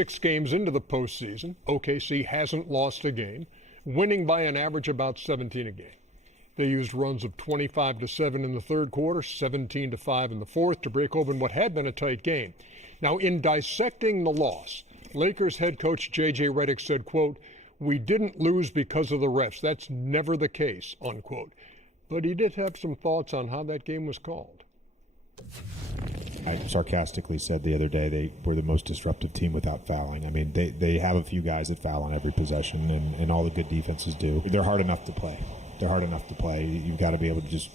6 games into the postseason, OKC hasn't lost a game, winning by an average about 17 a game. They used runs of 25-7 in the third quarter, 17-5 in the fourth to break open what had been a tight game. Now, in dissecting the loss, Lakers head coach J.J. Redick said, quote, "We didn't lose because of the refs. That's never the case," unquote. But he did have some thoughts on how that game was called. I sarcastically said the other day they were the most disruptive team without fouling. I mean, they have a few guys that foul on every possession, and all the good defenses do. They're hard enough to play. You've got to be able to just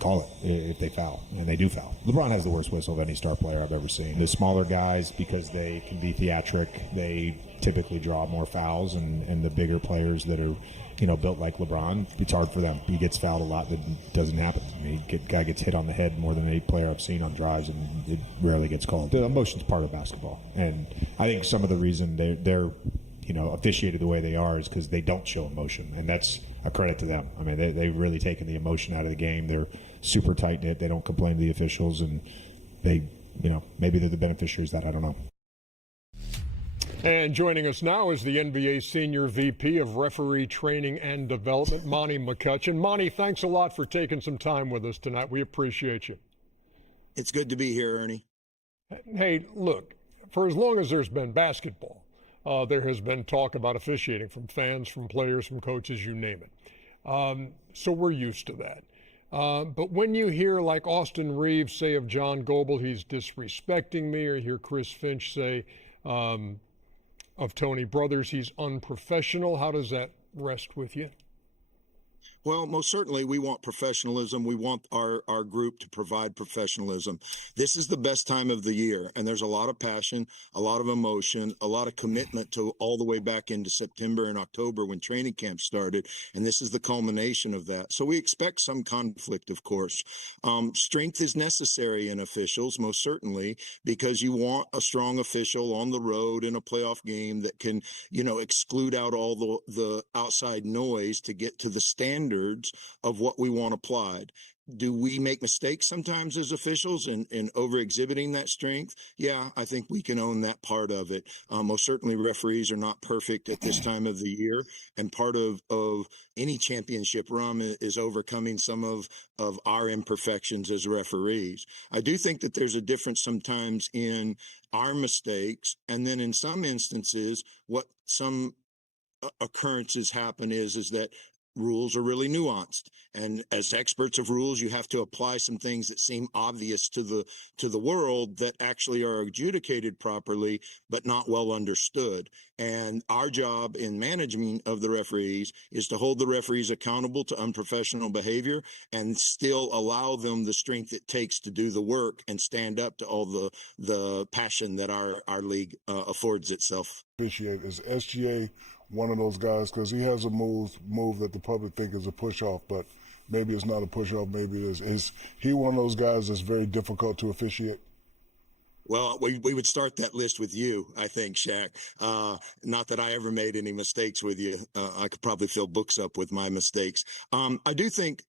call it if they foul, and they do foul. LeBron has the worst whistle of any star player I've ever seen. The smaller guys, because they can be theatric, they typically draw more fouls, and the bigger players that are, built like LeBron, it's hard for them. He gets fouled a lot that doesn't happen. I mean, guy gets hit on the head more than any player I've seen on drives, and it rarely gets called. The emotion's part of basketball, and I think some of the reason they're officiated the way they are is because they don't show emotion, and that's a credit to them. I mean, they've really taken the emotion out of the game. They're super tight-knit. They don't complain to the officials, and they, maybe they're the beneficiaries of that. I don't know. And joining us now is the NBA Senior VP of Referee Training and Development, Monty McCutcheon. Monty, thanks a lot for taking some time with us tonight. We appreciate you. It's good to be here, Ernie. Hey, look, for as long as there's been basketball, there has been talk about officiating from fans, from players, from coaches, you name it. So we're used to that. But when you hear like Austin Reeves say of John Goble, he's disrespecting me, or you hear Chris Finch say of Tony Brothers, he's unprofessional, how does that rest with you? Well, most certainly we want professionalism. We want our group to provide professionalism. This is the best time of the year, and there's a lot of passion, a lot of emotion, a lot of commitment to all the way back into September and October when training camp started, and this is the culmination of that. So we expect some conflict, of course. Strength is necessary in officials, most certainly, because you want a strong official on the road in a playoff game that can, exclude out all the outside noise to get to the standards of what we want applied. Do we make mistakes sometimes as officials in over exhibiting that strength? Yeah, I think we can own that part of it. Most certainly referees are not perfect at this time of the year, and part of any championship run is overcoming some of our imperfections as referees. I do think that there's a difference sometimes in our mistakes, and then in some instances what some occurrences happen is that rules are really nuanced, and as experts of rules, you have to apply some things that seem obvious to the world that actually are adjudicated properly but not well understood. And our job in management of the referees is to hold the referees accountable to unprofessional behavior and still allow them the strength it takes to do the work and stand up to all the passion that our league affords itself. Appreciate is SGA one of those guys, because he has a move that the public think is a push-off, but maybe it's not a push-off, maybe it is. Is he one of those guys that's very difficult to officiate? Well, we would start that list with you, I think, Shaq. Not that I ever made any mistakes with you. I could probably fill books up with my mistakes. I do think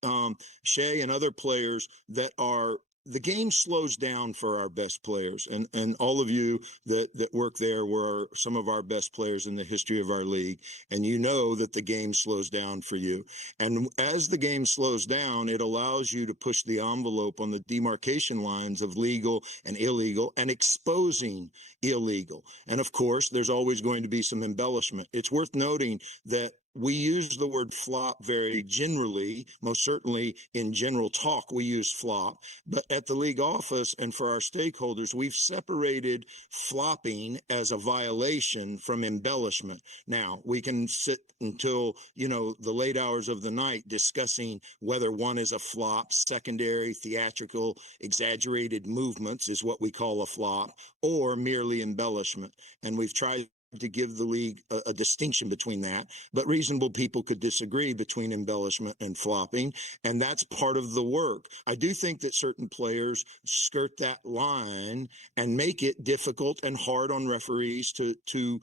Shea and other players that are the game slows down for our best players, and all of you that work there were some of our best players in the history of our league, and you know that the game slows down for you. And as the game slows down, it allows you to push the envelope on the demarcation lines of legal and illegal and exposing illegal. And of course, there's always going to be some embellishment. It's worth noting that we use the word flop very generally. Most certainly in general talk, we use flop. But at the league office and for our stakeholders, we've separated flopping as a violation from embellishment. Now, we can sit until, the late hours of the night discussing whether one is a flop, secondary, theatrical, exaggerated movements is what we call a flop, or merely embellishment. And we've tried to give the league a distinction between that, but reasonable people could disagree between embellishment and flopping, and that's part of the work. I do think that certain players skirt that line and make it difficult and hard on referees to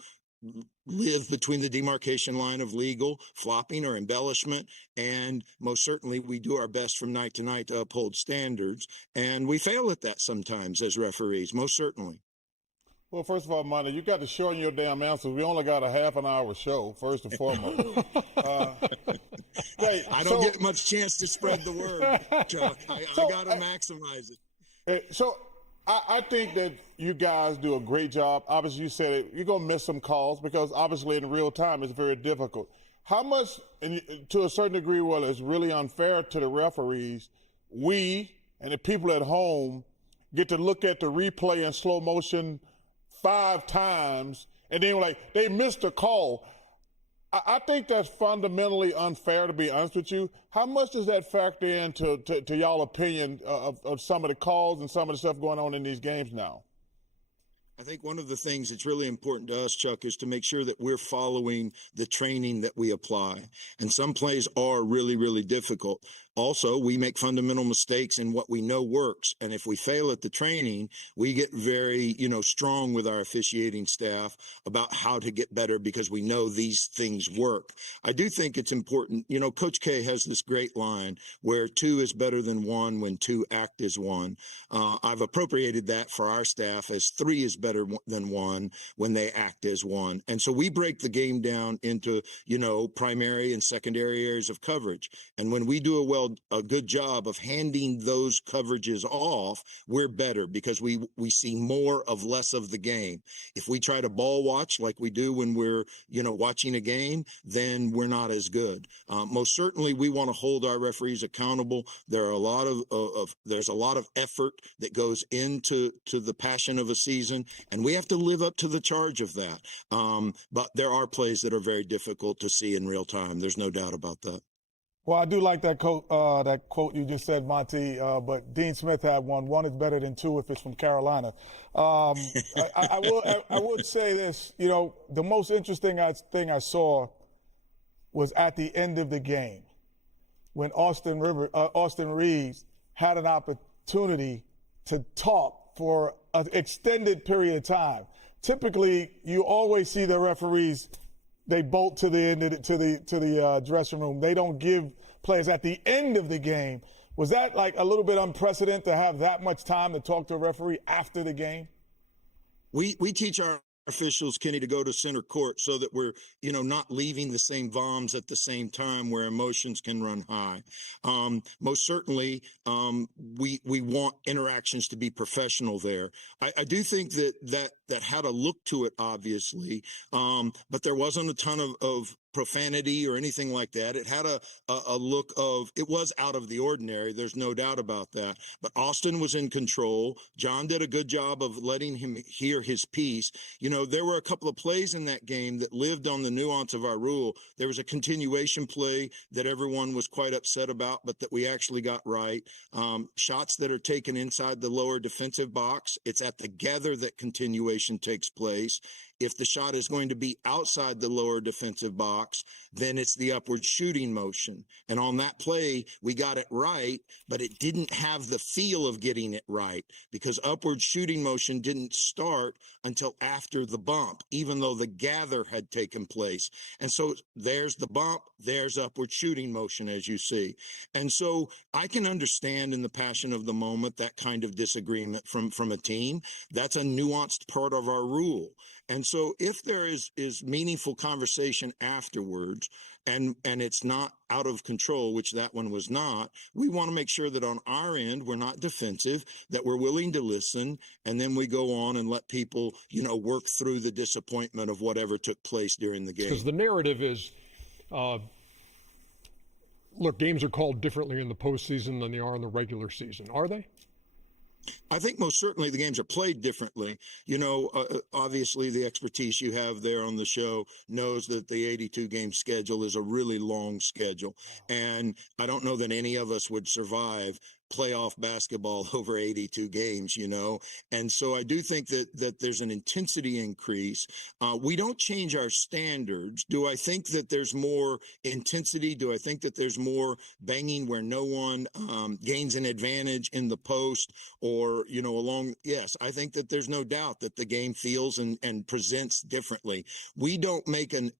live between the demarcation line of legal, flopping, or embellishment. And most certainly we do our best from night to night to uphold standards, and we fail at that sometimes as referees, most certainly. Well, first of all, Monty, you got to shorten your damn answers. We only got a half an hour show, first and foremost. I don't get much chance to spread the word, Chuck. I got to maximize it. So I think that you guys do a great job. Obviously, you said it, you're going to miss some calls because obviously in real time it's very difficult. How much, and to a certain degree, well, it's really unfair to the referees, we and the people at home get to look at the replay in slow motion 5 times, and then they missed a call. I think that's fundamentally unfair, to be honest with you. How much does that factor into y'all opinion of some of the calls and some of the stuff going on in these games now? I think one of the things that's really important to us, Chuck, is to make sure that we're following the training that we apply. And some plays are really, really difficult. Also, we make fundamental mistakes in what we know works. And if we fail at the training, we get very, strong with our officiating staff about how to get better because we know these things work. I do think it's important. Coach K has this great line where 2 is better than 1 when 2 act as 1. I've appropriated that for our staff as 3 is better than 1 when they act as 1. And so we break the game down into, primary and secondary areas of coverage. And when we do a good job of handing those coverages off, we're better because we see more of less of the game. If we try to ball watch like we do when we're, watching a game, then we're not as good. Most certainly we want to hold our referees accountable. There's a lot of effort that goes into the passion of a season, and we have to live up to the charge of that. But there are plays that are very difficult to see in real time. There's no doubt about that. Well, I do like that quote you just said, Monty, but Dean Smith had one. 1 is better than 2 if it's from Carolina. I would say this, the most interesting thing I saw was at the end of the game when Austin Reeves had an opportunity to talk for an extended period of time. Typically, you always see the referees, they bolt to the end of the dressing room. They don't give players at the end of the game. Was that like a little bit unprecedented to have that much time to talk to a referee after the game? We teach our officials, Kenny, to go to center court so that we're, not leaving the same bombs at the same time where emotions can run high. Most certainly, we want interactions to be professional there. I do think that had a look to it, obviously, but there wasn't a ton of profanity or anything like that. It had a look of, it was out of the ordinary. There's no doubt about that. But Austin was in control. John did a good job of letting him hear his piece. There were a couple of plays in that game that lived on the nuance of our rule. There was a continuation play that everyone was quite upset about, but that we actually got right. Shots that are taken inside the lower defensive box, it's at the gather that continuation takes place. If the shot is going to be outside the lower defensive box, then it's the upward shooting motion. And on that play, we got it right, but it didn't have the feel of getting it right because upward shooting motion didn't start until after the bump, even though the gather had taken place. And so there's the bump, there's upward shooting motion, as you see. And so I can understand in the passion of the moment that kind of disagreement from a team. That's a nuanced part of our rule. And so if there is meaningful conversation afterwards and it's not out of control, which that one was not, we want to make sure that on our end, we're not defensive, that we're willing to listen, and then we go on and let people, work through the disappointment of whatever took place during the game. Because the narrative is, look, games are called differently in the postseason than they are in the regular season. Are they? I think most certainly the games are played differently. Obviously the expertise you have there on the show knows that the 82 game schedule is a really long schedule. And I don't know that any of us would survive playoff basketball over 82 games, And so I do think that there's an intensity increase. We don't change our standards. Do I think that there's more intensity? Do I think that there's more banging where no one gains an advantage in the post or, yes, I think that there's no doubt that the game feels and presents differently. We don't make an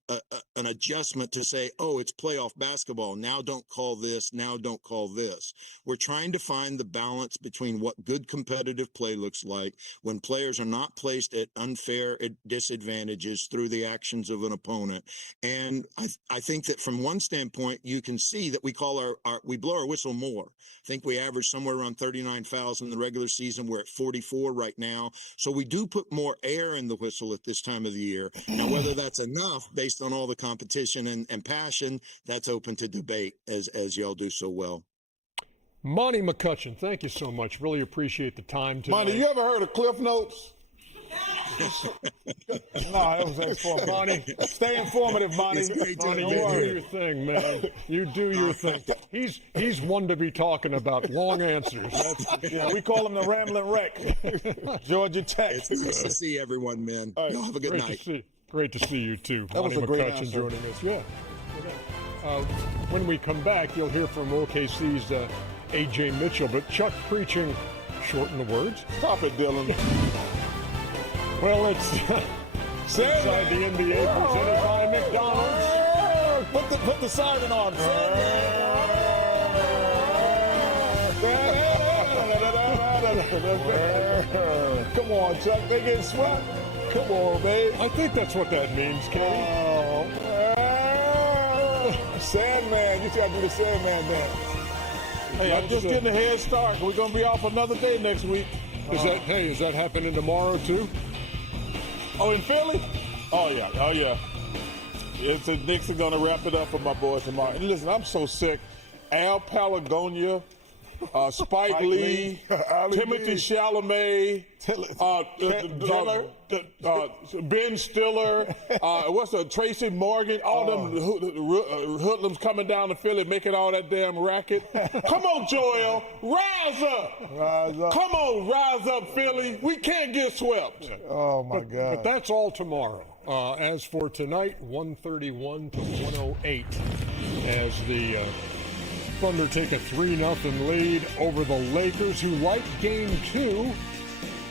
adjustment to say, oh, it's playoff basketball. Now don't call this. Now don't call this. We're trying to to find the balance between what good competitive play looks like when players are not placed at unfair disadvantages through the actions of an opponent. And I think that from one standpoint, you can see that we blow our whistle more. I think we average somewhere around 39 fouls in the regular season. We're at 44 right now. So we do put more air in the whistle at this time of the year. Now, whether that's enough based on all the competition and passion, that's open to debate, as y'all do so well. Monty McCutcheon, thank you so much. Really appreciate the time today. Monty, you ever heard of Cliff Notes? No, it was informative. Monty, Stay informative, Monty. Monty, you do your thing, man. You do your thing. He's one to be talking about long answers. We call him the Rambling Wreck. Georgia Tech. It's nice to see everyone, man. All right. Y'all have a good night. Great to see you, too. That was Monty a great McCutcheon answer. joining us. Yeah. When we come back, you'll hear from OKC's A.J. Mitchell, but Chuck preaching, shorten the words. Stop it, Dylan. Well, it's inside the NBA presented by McDonald's. Put the siren on. Come on, Chuck. They getting swept. Come on, babe. I think that's what that means, Kenny. Sandman. You gotta do the Sandman dance. Hey, I'm just getting a head start. We're going to be off another day next week. Is that happening tomorrow, too? Oh, in Philly? Oh, yeah. The Knicks are going to wrap it up for my boys tomorrow. And listen, I'm so sick. Al Palagonia, Spike Lee, Timothy Chalamet, Ben Stiller, Tracy Morgan, all them hoodlums coming down to Philly making all that damn racket. Come on, Joel, rise up. Rise up. Come on, rise up, Philly. We can't get swept. Oh, my God. But that's all tomorrow. As for tonight, 131 to 108, as the Thunder take a 3-0 lead over the Lakers, who, like Game 2,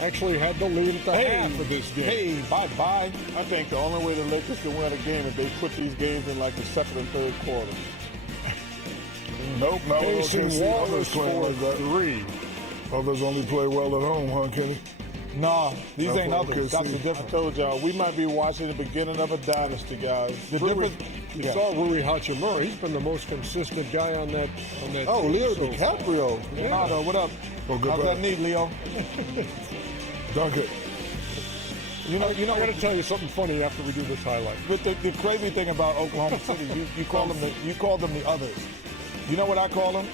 actually had the lead at the half of this game. Hey, bye-bye. I think the only way the Lakers can win a game is they put these games in like the second and third quarter. Nope, not with Mason OKC. Wallace Others playing for like that. 3. Others only play well at home, huh, Kenny? Nah, these That's ain't what others. That's the OKC. I difference. told y'all, we might be watching the beginning of a dynasty, guys. The difference. You Yeah. saw Rui Hachimura. He's been the most consistent guy on that Oh, team. Leo So- DiCaprio. Leonardo, what up? Oh, good How's bad. that need, Leo? Dunk it. You know. I got to tell you something funny after we do this highlight. But the crazy thing about Oklahoma City, you call them the others. You know what I call them?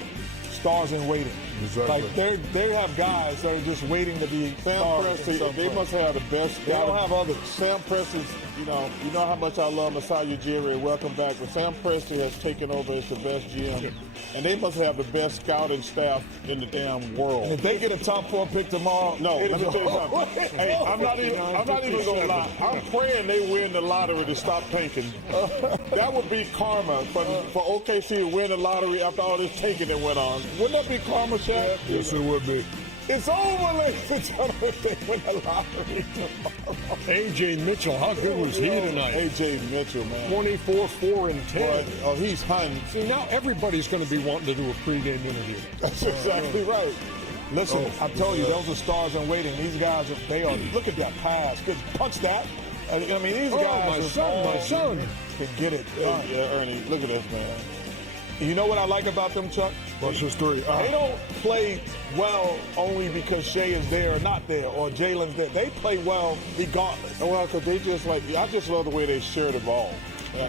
Stars in waiting. Exactly. Like they have guys that are just waiting to be Sam stars. Presti, in some they place. must have the best. They don't have others. Sam Presti's, you know how much I love Masai Ujiri. Welcome back. But Sam Presti has taken over as the best GM, and they must have the best scouting staff in the damn world. If they get a top 4 pick tomorrow, No, it let is me tell you over. something. Hey, I'm not even gonna lie. I'm praying they win the lottery to stop tanking. That would be karma for OKC to win the lottery after all this tanking that went on. Wouldn't that be karma, Shaq? Yes, it would be. It's over, ladies and gentlemen. If they win the lottery tomorrow. A.J. Mitchell, how good was he tonight? A.J. Mitchell, man. 24, 4, and 10. Boy, oh, he's hunting. See, now everybody's going to be wanting to do a pregame interview. That's exactly right. Listen, I told you, those are stars in waiting. These guys, they are. Look at that pass. Good punch that. I mean, these guys. My son. Can get it. done. Yeah, Ernie, look at this, man. You know what I like about them, Chuck? Watch his three. They don't play well only because Shea is there or not there, or Jalen's there. They play well regardless. Well, because they just I just love the way they share the ball.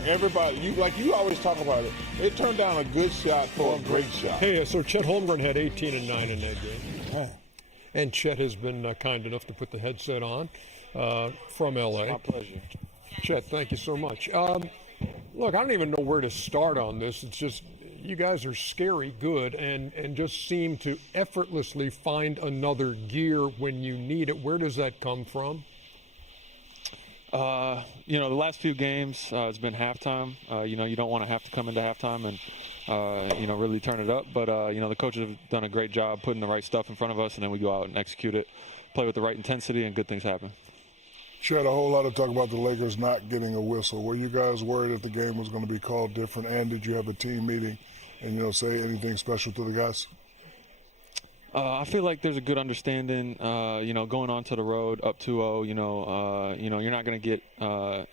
Everybody, you always talk about it. They turned down a good shot for a great shot. Hey, so Chet Holmgren had 18 and 9 in that game. Man. And Chet has been kind enough to put the headset on from L.A. My pleasure. Chet, thank you so much. Look, I don't even know where to start on this. It's just you guys are scary good and just seem to effortlessly find another gear when you need it. Where does that come from? The last few games, it's been halftime. You don't want to have to come into halftime and, really turn it up. But, the coaches have done a great job putting the right stuff in front of us, and then we go out and execute it, play with the right intensity, and good things happen. Chet, a whole lot of talk about the Lakers not getting a whistle. Were you guys worried that the game was going to be called different? And did you have a team meeting and, say anything special to the guys? I feel like there's a good understanding, going on to the road up 2-0, you're not going to get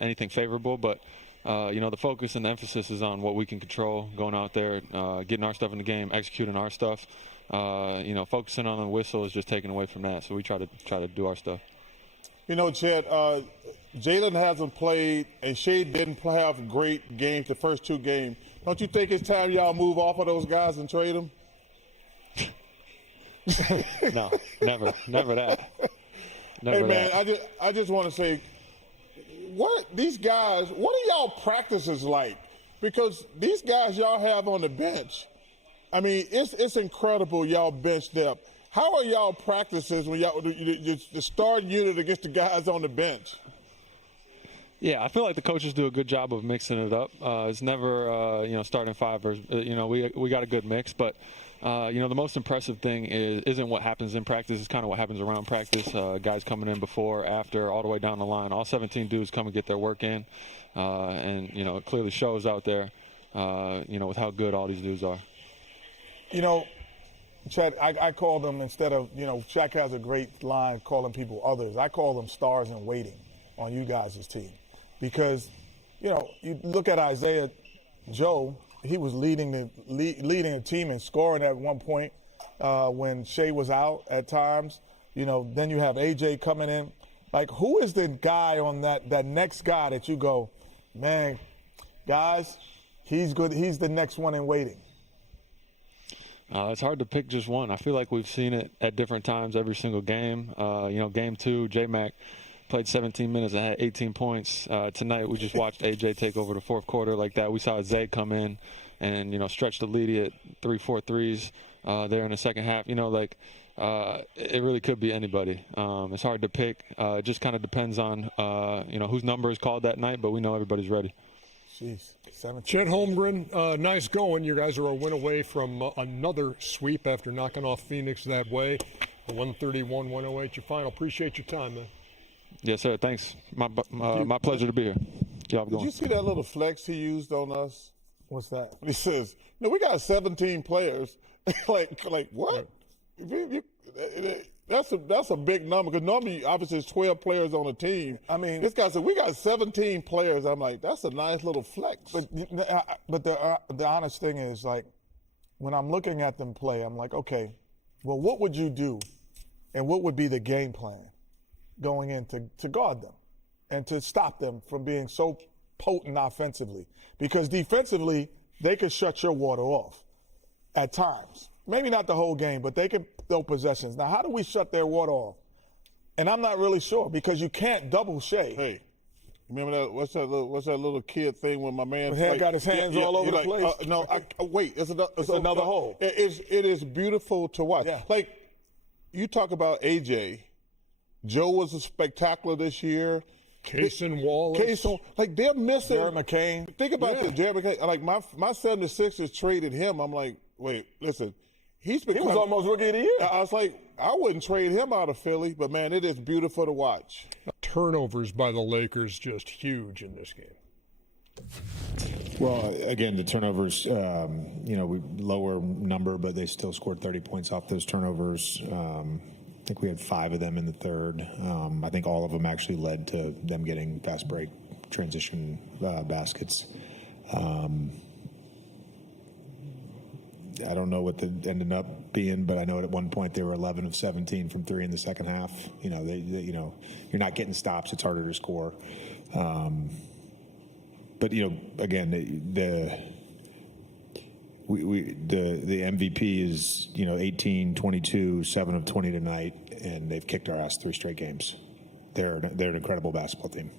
anything favorable, but, the focus and the emphasis is on what we can control, going out there, getting our stuff in the game, executing our stuff. Focusing on the whistle is just taken away from that, so we try to do our stuff. Chet, Jalen hasn't played, and Shea didn't have great games the first 2 games. Don't you think it's time y'all move off of those guys and trade them? No, never that. Never hey, man, that. I just want to say, what are y'all practices like? Because these guys y'all have on the bench, I mean, it's incredible y'all bench depth. How are y'all practices when y'all the start unit against the guys on the bench? Yeah, I feel like the coaches do a good job of mixing it up. It's never, starting 5 or, we got a good mix, but. The most impressive thing isn't what happens in practice. It's kind of what happens around practice. Guys coming in before, after, all the way down the line. All 17 dudes come and get their work in. And it clearly shows out there, with how good all these dudes are. Chet, I call them, instead of, Shaq has a great line calling people others. I call them stars in waiting on you guys' team. Because, you look at Isaiah Joe. He was leading the team and scoring at one point when Shea was out at times. Then you have AJ coming in. Like, who is the guy on that next guy that you go, man, guys, he's good. He's the next one in waiting. It's hard to pick just one. I feel like we've seen it at different times every single game. Game 2, J-Mac played 17 minutes and had 18 points. Tonight we just watched AJ take over the fourth quarter like that. We saw Zay come in and, stretch the lead at 3-4 threes there in the second half. It really could be anybody. It's hard to pick. It just kind of depends on, whose number is called that night, but we know everybody's ready. Jeez, 17. Chet Holmgren, nice going. You guys are a win away from another sweep after knocking off Phoenix that way. 131-108 your final. Appreciate your time, man. Yes, sir. Thanks. My pleasure to be here. Job going. Did you see that little flex he used on us? What's that? He says, "No, we got 17 players." like what? That's a big number, because normally, obviously, it's 12 players on a team. I mean, this guy said we got 17 players. I'm like, that's a nice little flex. But the honest thing is, like, when I'm looking at them play, I'm like, okay, well, what would you do, and what would be the game plan going in to guard them and to stop them from being so potent offensively? Because defensively, they could shut your water off at times. Maybe not the whole game, but they can throw possessions. Now, how do we shut their water off? And I'm not really sure, because you can't double Shea. Hey, remember that? What's that little kid thing when my man got his hands all over the place? No, wait. It's another hole. It is beautiful to watch. Yeah. Like, you talk about AJ. Joe was a spectacular this year. Cason Wallace. Like, they're missing. Jared McCain. Think about this. Jared McCain. Like, my 76ers traded him. I'm like, wait, listen. He was almost rookie of the year. I was like, I wouldn't trade him out of Philly, but, man, it is beautiful to watch. Turnovers by the Lakers just huge in this game. Well, again, the turnovers, we lower number, but they still scored 30 points off those turnovers. I think we had 5 of them in the third. I think all of them actually led to them getting fast break transition baskets. I don't know what they ended up being, but I know at one point they were 11 of 17 from 3 in the second half. You're not getting stops; it's harder to score. But again, the MVP is 18, 22, 7 of 20 tonight, and they've kicked our ass 3 straight games. They're an incredible basketball team.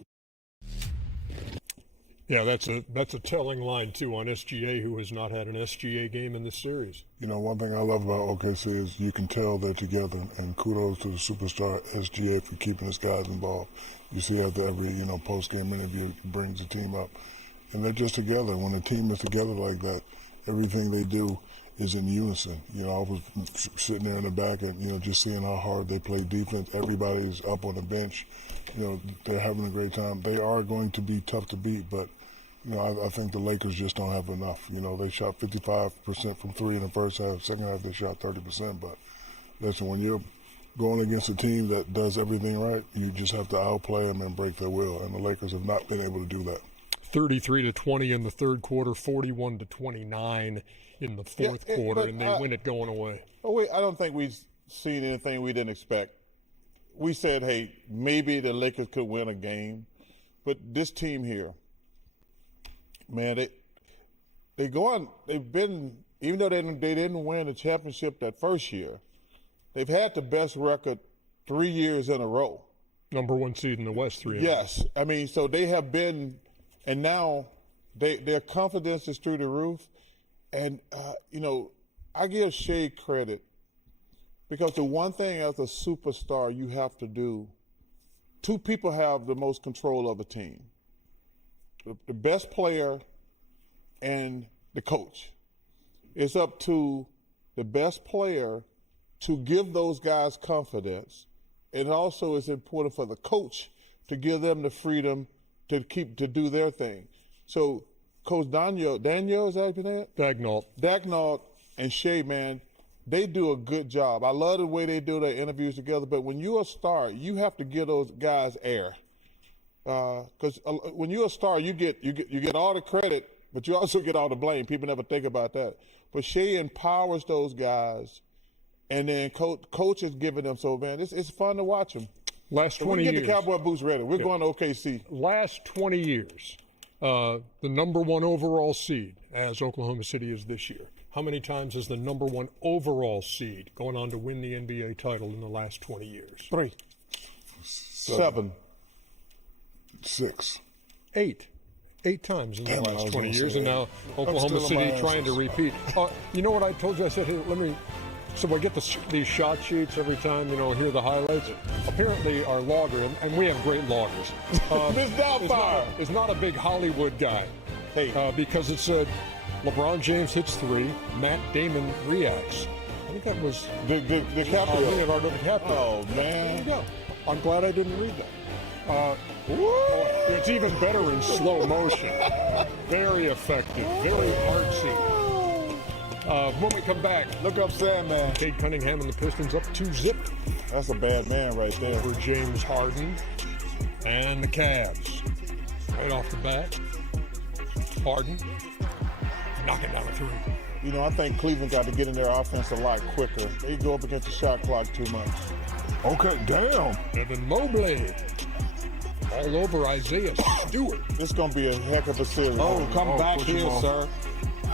Yeah, that's a telling line too on SGA, who has not had an SGA game in this series. One thing I love about OKC is you can tell they're together, and kudos to the superstar SGA for keeping his guys involved. You see after every post-game interview, he brings the team up, and they're just together. When a team is together like that, everything they do is in unison. I was sitting there in the back and just seeing how hard they play defense. Everybody's up on the bench. They're having a great time. They are going to be tough to beat, but I think the Lakers just don't have enough. They shot 55% from 3 in the first half. Second half, they shot 30%. But, listen, when you're going against a team that does everything right, you just have to outplay them and break their will. And the Lakers have not been able to do that. 33-20 in the third quarter, 41-29 in the fourth quarter, and they win it going away. Oh, wait, I don't think we've seen anything we didn't expect. We said, hey, maybe the Lakers could win a game, but this team here, man, they've been, even though they didn't win the championship that first year, they've had the best record 3 years in a row. Number one seed in the West, 3 years. Yes, I mean, so they have been, and now their confidence is through the roof. And, I give Shea credit because the one thing as a superstar you have to do, two people have the most control of a team. The best player and the coach. It's up to the best player to give those guys confidence. It also is important for the coach to give them the freedom to do their thing. So Coach Daniel, is that your name? Dagnall and Shea, man, they do a good job. I love the way they do their interviews together, but when you're a star, you have to give those guys air. Because when you're a star, you get all the credit, but you also get all the blame. People never think about that. But Shea empowers those guys, and then coach is giving them. So, man, it's fun to watch them. Last 20 years. We years. get the Cowboy boots ready. We're going to OKC. Last 20 years, the number one overall seed, as Oklahoma City is this year. How many times has the number one overall seed gone on to win the NBA title in the last 20 years? 3. 7. 6. 8. 8 times in the last 20 years, and now Oklahoma City trying to repeat. You know what I told you? I said, hey, so I get these shot sheets every time, hear the highlights. Apparently our logger, and we have great loggers, is not a big Hollywood guy. Hey. Because it said LeBron James hits 3, Matt Damon reacts. I think that was DiCaprio. Leonardo DiCaprio. Oh, man. There you go. I'm glad I didn't read that. It's even better in slow motion. Very effective, very artsy. When we come back, Look up Sandman. Cade Cunningham and the Pistons up 2-0 That's a bad man right there. over James Harden and the Cavs. Right off the bat, Harden knocking down a 3. I think Cleveland got to get in their offense a lot quicker. They go up against the shot clock too much. Okay, damn. Evan Mobley all over Isaiah Stewart. This is going to be a heck of a series. Come back push here, him off. sir.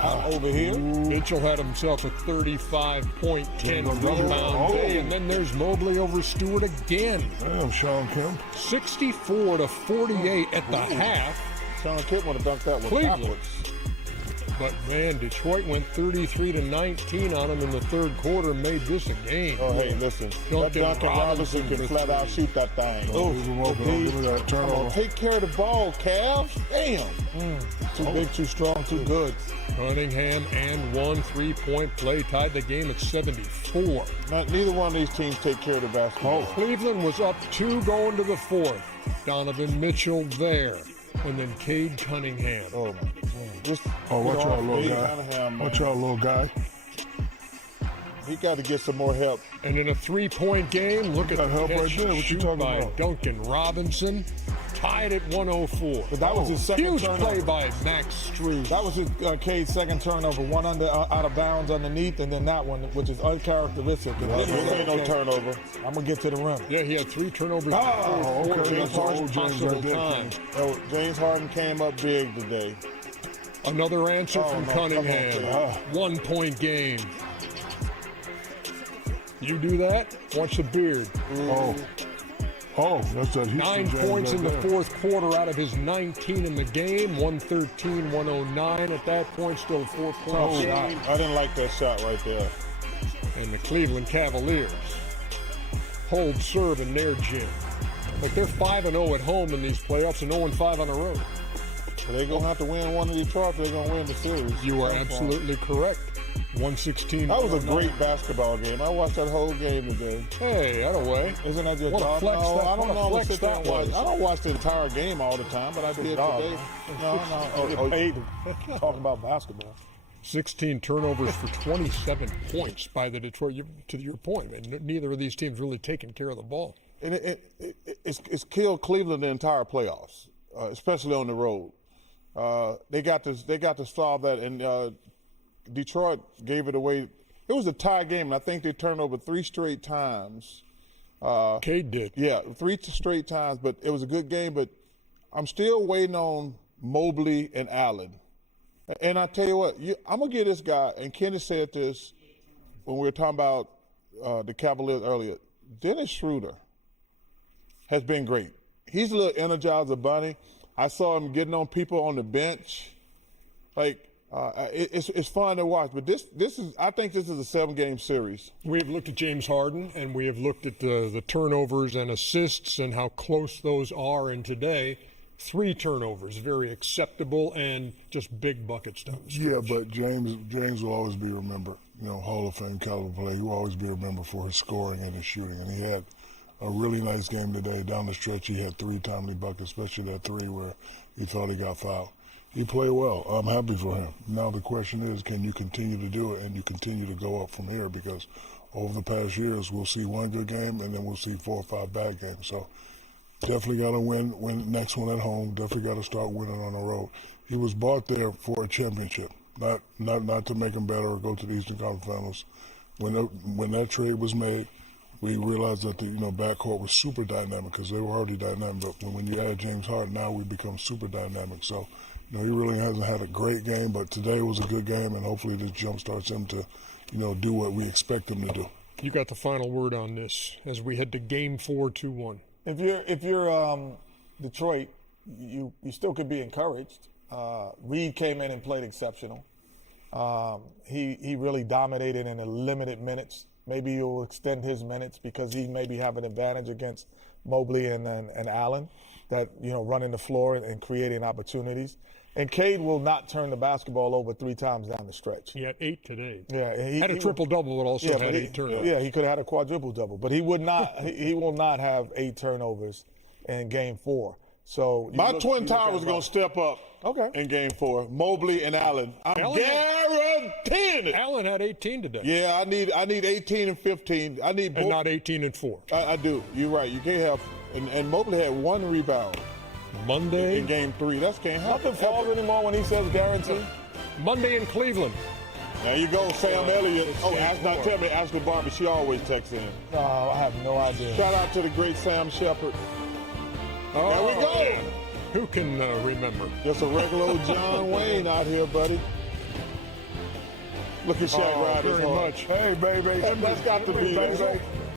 Over here. Mitchell had himself a 35-point, 10-rebound day, and then there's Mobley over Stewart again. Damn, Sean Kemp. 64-48 at the half. Sean Kemp would have dunked that one Cleveland. backwards. But, man, Detroit went 33-19 on him in the third quarter and made this a game. Oh, hey, listen. That Duncan Robinson can flat out shoot that thing. Give me that Come on, turnover. take care of the ball, Cavs. Damn. Too big, too strong, too good. Cunningham and 1 3-point play tied the game at 74. Neither one of these teams take care of the basketball. Cleveland was up 2 going to the fourth. Donovan Mitchell there. And then Cade Cunningham. Oh, my God. Watch out, little Cade guy. Cunningham, Watch out, little guy. He got to get some more help. And in a 3-point game, look at Got the help right catch there. and What you shoot talking by about? Duncan Robinson. Tied at 104. But that was his second Huge turnover. play by Max Strus. That was his Cade's second turnover, one out of bounds underneath, and then that one, which is uncharacteristic. This ain't no turnover. I'm going to get to the rim. Yeah, he had 3 turnovers. okay. James That's all Harden James possible right there, time. Oh, James Harden came up big today. Another answer from no, come on, Cunningham. Cade. 1-point game. You do that? Watch the beard. That's that Houston 9 James points right in the there. fourth quarter out of his 19 in the game. 113-109 at that point. Still a 4-point shot. I didn't like that shot right there. And the Cleveland Cavaliers hold serve in their gym. Like they're 5-0 at home in these playoffs and 0-5 on the road. They're going to have to win one of these trophies. They're going to win the series. You are absolutely correct. 116. That was a great basketball game. I watched that whole game today. Hey, that away. Isn't that your What a job? flex No, that- I don't what a normally flex sit there and that watch. was. I don't watch the entire game all the time, but I did job. today. No. Get paid to talk about basketball. 16 turnovers for 27 points by the Detroit. To your point, and neither of these teams really taking care of the ball. And it's killed Cleveland the entire playoffs, especially on the road. They got to solve that, and Detroit gave it away. It was a tie game, and I think they turned over 3 straight times. Cade did. Yeah, 3 straight times, but it was a good game. But I'm still waiting on Mobley and Allen. And I tell you what, I'm going to give this guy, and Kenny said this when we were talking about the Cavaliers earlier, Dennis Schroeder has been great. He's a little Energizer Bunny. I saw him getting on people on the bench. Like, it's fun to watch. But I think this is a 7-game series. We have looked at James Harden, and we have looked at the turnovers and assists and how close those are. And today, 3 turnovers, very acceptable, and just big buckets down the stretch. Yeah, but James will always be remembered. Hall of Fame caliber player. He will always be remembered for his scoring and his shooting. And he had a really nice game today. Down the stretch, he had 3 timely buckets, especially that 3 where he thought he got fouled. He played well. I'm happy for him. Now the question is, can you continue to do it and you continue to go up from here? Because over the past years, we'll see 1 good game and then we'll see 4 or 5 bad games. So definitely got to win next one at home. Definitely got to start winning on the road. He was bought there for a championship, not to make him better or go to the Eastern Conference Finals. When that trade was made, we realized that the backcourt was super dynamic because they were already dynamic. But when you add James Harden, now we become super dynamic. So he really hasn't had a great game, but today was a good game, and hopefully this jumpstarts him to do what we expect him to do. You got the final word on this as we head to Game 4, 2-1. If you're Detroit, you still could be encouraged. Reed came in and played exceptional. He really dominated in the limited minutes. Maybe he'll extend his minutes because he maybe have an advantage against Mobley and Allen, that running the floor and creating opportunities. And Cade will not turn the basketball over 3 times down the stretch. He had 8 today. Yeah, he had a triple-double, but also had 8 turnovers. Yeah, he could have had a quadruple-double, but he would not. he will not have 8 turnovers in Game 4. So my Twin Towers are going to step up in Game 4. Mobley and Allen. I'm guaranteeing it. Allen had 18 today. Yeah, I need 18 and 15. I need both. And not 18 and 4. I do. You're right. You can't have. And Mobley had 1 rebound. Monday in Game 3. That can't happen. Nothing falls anymore when he says guarantee. Monday in Cleveland. There you go, Sam Elliott. Tell me, Ashley Barbie, she always texts in. No, I have no idea. Shout out to the great Sam Shepard. There we go. Man. Who can remember? Just a regular old John Wayne out here, buddy. Look at Shaq riding very much. Hey, baby. That's got to be, baby.